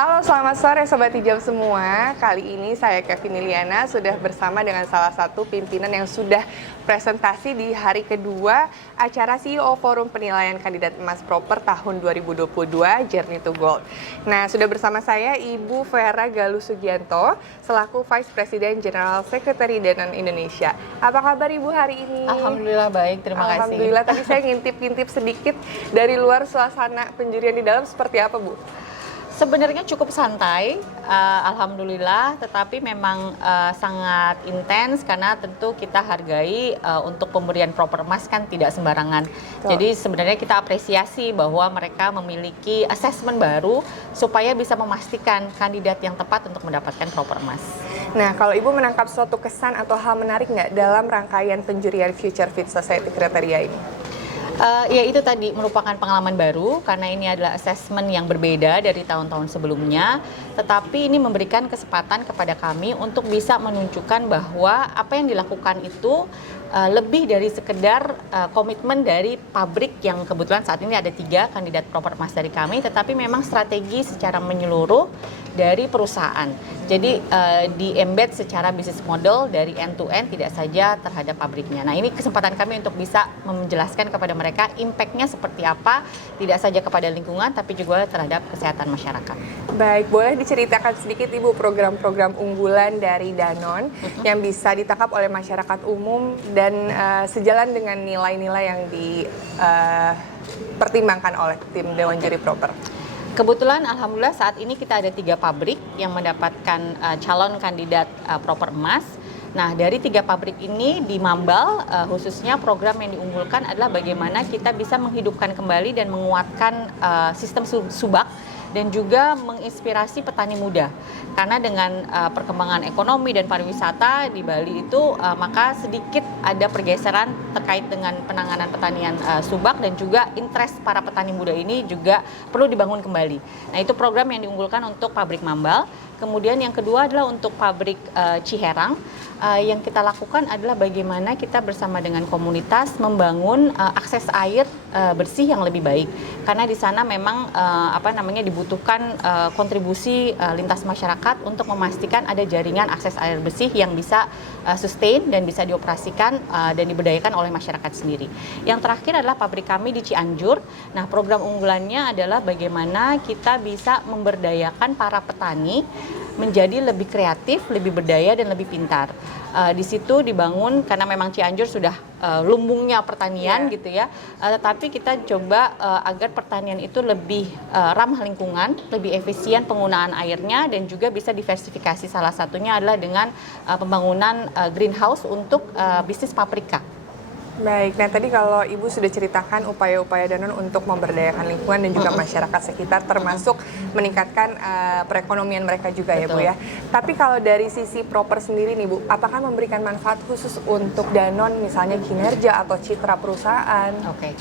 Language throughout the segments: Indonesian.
Halo, selamat sore Sobat Hijau semua. Kali ini saya Kevin Iliana sudah bersama dengan salah satu pimpinan yang sudah presentasi di hari kedua acara CEO Forum Penilaian Kandidat Emas Proper tahun 2022 Journey to Gold. Nah, sudah bersama saya Ibu Vera Galuh Sugianto selaku Vice President General Secretary Danone Indonesia. Apa kabar Ibu hari ini? Alhamdulillah baik, terima kasih. Alhamdulillah, tadi saya ngintip-ngintip sedikit dari luar suasana penjurian di dalam seperti apa Bu? Sebenarnya cukup santai, alhamdulillah, tetapi memang sangat intens karena tentu kita hargai untuk pemberian proper emas kan tidak sembarangan. Jadi sebenarnya kita apresiasi bahwa mereka memiliki assessment baru supaya bisa memastikan kandidat yang tepat untuk mendapatkan proper emas. Nah, kalau Ibu menangkap suatu kesan atau hal menarik nggak dalam rangkaian penjurian Future Fit Society kriteria ini? Ya itu tadi merupakan pengalaman baru karena ini adalah assessment yang berbeda dari tahun-tahun sebelumnya, tetapi ini memberikan kesempatan kepada kami untuk bisa menunjukkan bahwa apa yang dilakukan itu lebih dari sekedar komitmen dari pabrik yang kebetulan saat ini ada 3 kandidat proper emas dari kami, tetapi memang strategi secara menyeluruh dari perusahaan. Jadi di-embed secara bisnis model dari end to end tidak saja terhadap pabriknya. Nah, ini kesempatan kami untuk bisa menjelaskan kepada mereka impact-nya seperti apa, tidak saja kepada lingkungan tapi juga terhadap kesehatan masyarakat. Baik, boleh diceritakan sedikit Ibu program-program unggulan dari Danone yang bisa ditangkap oleh masyarakat umum dan sejalan dengan nilai-nilai yang dipertimbangkan oleh tim Dewan Juri Proper. Kebetulan alhamdulillah saat ini kita ada 3 pabrik yang mendapatkan calon kandidat proper emas. Nah, dari 3 pabrik ini di Mambal khususnya program yang diunggulkan adalah bagaimana kita bisa menghidupkan kembali dan menguatkan sistem subak dan juga menginspirasi petani muda. Karena dengan perkembangan ekonomi dan pariwisata di Bali itu maka sedikit ada pergeseran terkait dengan penanganan pertanian subak dan juga interest para petani muda ini juga perlu dibangun kembali. Nah, itu program yang diunggulkan untuk pabrik Mambal. Kemudian yang kedua adalah untuk pabrik Ciherang. Yang kita lakukan adalah bagaimana kita bersama dengan komunitas membangun akses air bersih yang lebih baik. Karena di sana memang dibutuhkan kontribusi lintas masyarakat untuk memastikan ada jaringan akses air bersih yang bisa sustain dan bisa dioperasikan dan diberdayakan oleh masyarakat sendiri. Yang terakhir adalah pabrik kami di Cianjur. Nah, program unggulannya adalah bagaimana kita bisa memberdayakan para petani menjadi lebih kreatif, lebih berdaya dan lebih pintar. Di situ dibangun karena memang Cianjur sudah lumbungnya pertanian gitu ya. Tetapi kita coba agar pertanian itu lebih ramah lingkungan, lebih efisien penggunaan airnya dan juga bisa diversifikasi. Salah satunya adalah dengan pembangunan greenhouse untuk bisnis paprika. Baik, nah tadi kalau Ibu sudah ceritakan upaya-upaya Danone untuk memberdayakan lingkungan dan juga masyarakat sekitar termasuk meningkatkan perekonomian mereka juga. Betul. Ya Bu ya. Tapi kalau dari sisi proper sendiri nih Bu, apakah memberikan manfaat khusus untuk Danone misalnya kinerja atau citra perusahaan? Oke.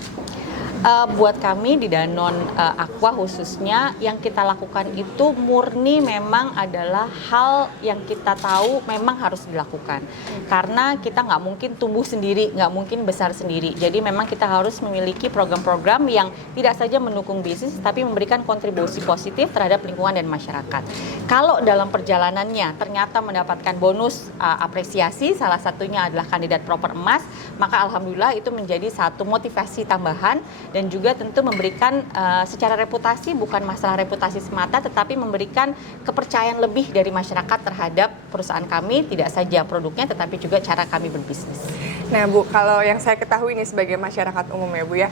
Buat kami di Danone Aqua khususnya yang kita lakukan itu murni memang adalah hal yang kita tahu memang harus dilakukan karena kita nggak mungkin tumbuh sendiri, nggak mungkin besar sendiri. Jadi memang kita harus memiliki program-program yang tidak saja mendukung bisnis tapi memberikan kontribusi positif terhadap lingkungan dan masyarakat. Kalau dalam perjalanannya ternyata mendapatkan bonus apresiasi, salah satunya adalah kandidat proper emas, maka alhamdulillah itu menjadi satu motivasi tambahan dan juga tentu memberikan secara reputasi, bukan masalah reputasi semata, tetapi memberikan kepercayaan lebih dari masyarakat terhadap perusahaan kami, tidak saja produknya, tetapi juga cara kami berbisnis. Nah Bu, kalau yang saya ketahui ini sebagai masyarakat umum ya Bu ya,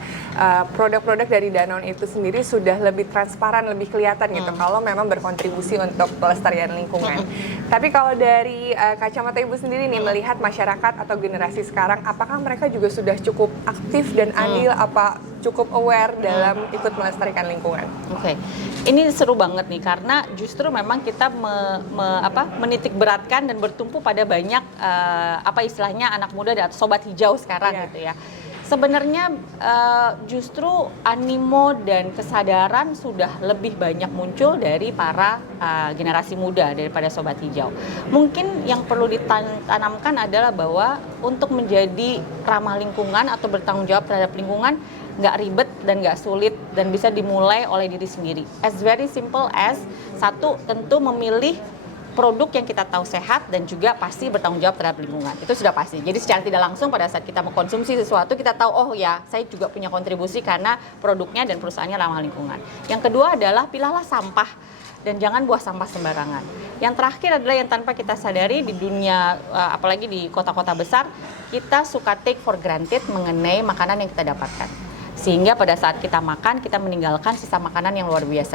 produk-produk dari Danone itu sendiri sudah lebih transparan, lebih kelihatan gitu, kalau memang berkontribusi untuk pelestarian lingkungan. Tapi kalau dari kacamata Ibu sendiri nih, melihat masyarakat atau generasi sekarang, apakah mereka juga sudah cukup aktif dan andil, apa cukup aware dalam ikut melestarikan lingkungan? Oke. Ini seru banget nih karena justru memang kita menitik beratkan dan bertumpu pada banyak istilahnya anak muda atau sobat hijau sekarang gitu ya. Sebenarnya justru animo dan kesadaran sudah lebih banyak muncul dari para generasi muda daripada sobat hijau. Mungkin yang perlu ditanamkan adalah bahwa untuk menjadi ramah lingkungan atau bertanggung jawab terhadap lingkungan, nggak ribet dan nggak sulit dan bisa dimulai oleh diri sendiri. As very simple as satu, tentu memilih produk yang kita tahu sehat dan juga pasti bertanggung jawab terhadap lingkungan. Itu sudah pasti. Jadi secara tidak langsung pada saat kita mengkonsumsi sesuatu, kita tahu, oh ya, saya juga punya kontribusi karena produknya dan perusahaannya ramah lingkungan. Yang kedua adalah pilahlah sampah dan jangan buang sampah sembarangan. Yang terakhir adalah yang tanpa kita sadari di dunia, apalagi di kota-kota besar, kita suka take for granted mengenai makanan yang kita dapatkan. Sehingga pada saat kita makan, kita meninggalkan sisa makanan yang luar biasa.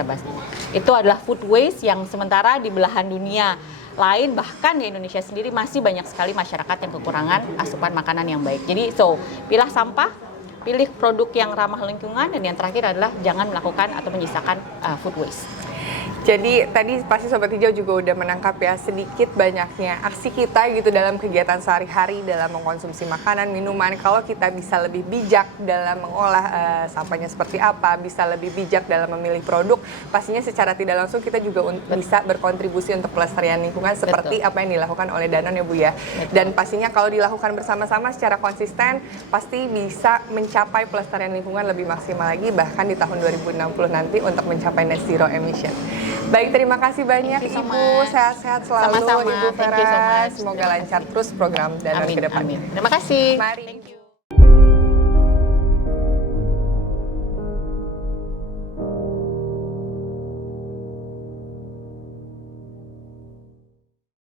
Itu adalah food waste yang sementara di belahan dunia lain, bahkan di Indonesia sendiri masih banyak sekali masyarakat yang kekurangan asupan makanan yang baik. Jadi, pilah sampah, pilih produk yang ramah lingkungan, dan yang terakhir adalah jangan melakukan atau menyisakan food waste. Jadi tadi pasti Sobat Hijau juga udah menangkap ya sedikit banyaknya aksi kita gitu dalam kegiatan sehari-hari dalam mengkonsumsi makanan, minuman. Kalau kita bisa lebih bijak dalam mengolah sampahnya seperti apa, bisa lebih bijak dalam memilih produk, pastinya secara tidak langsung kita juga bisa berkontribusi untuk pelestarian lingkungan seperti apa yang dilakukan oleh Danone ya Bu ya. Dan pastinya kalau dilakukan bersama-sama secara konsisten pasti bisa mencapai pelestarian lingkungan lebih maksimal lagi bahkan di tahun 2060 nanti untuk mencapai net zero emission. Baik, terima kasih banyak Ibu, sehat-sehat selalu. Sama-sama. Ibu Thank you so Vera. much. Semoga lancar terus program Danone ke depan. Amin. Terima kasih. Mari.